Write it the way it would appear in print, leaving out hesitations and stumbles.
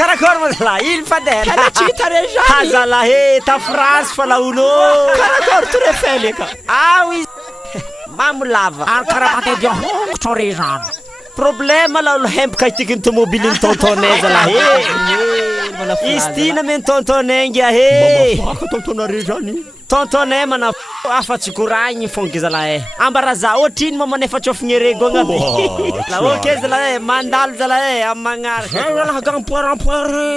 karakory ma zalahy ino fadela Tsy tarejany ha zalahy ta France fa laolo karakory Tour Eiffel eka ao izy mamolava karaha mandeha dia hongotra re zany problème laolo hempaka itiky ny tomobily ny tontonay zalahy izy tina me ny tontonay ngia he tontonare zany tontonay mana afa-tsy koragny fongy zalahy ambaraza ohatriny mamana efa tsofignerego agnaby la ok zalahy mandalo zalahy amy magnaraka laha gampoarampoare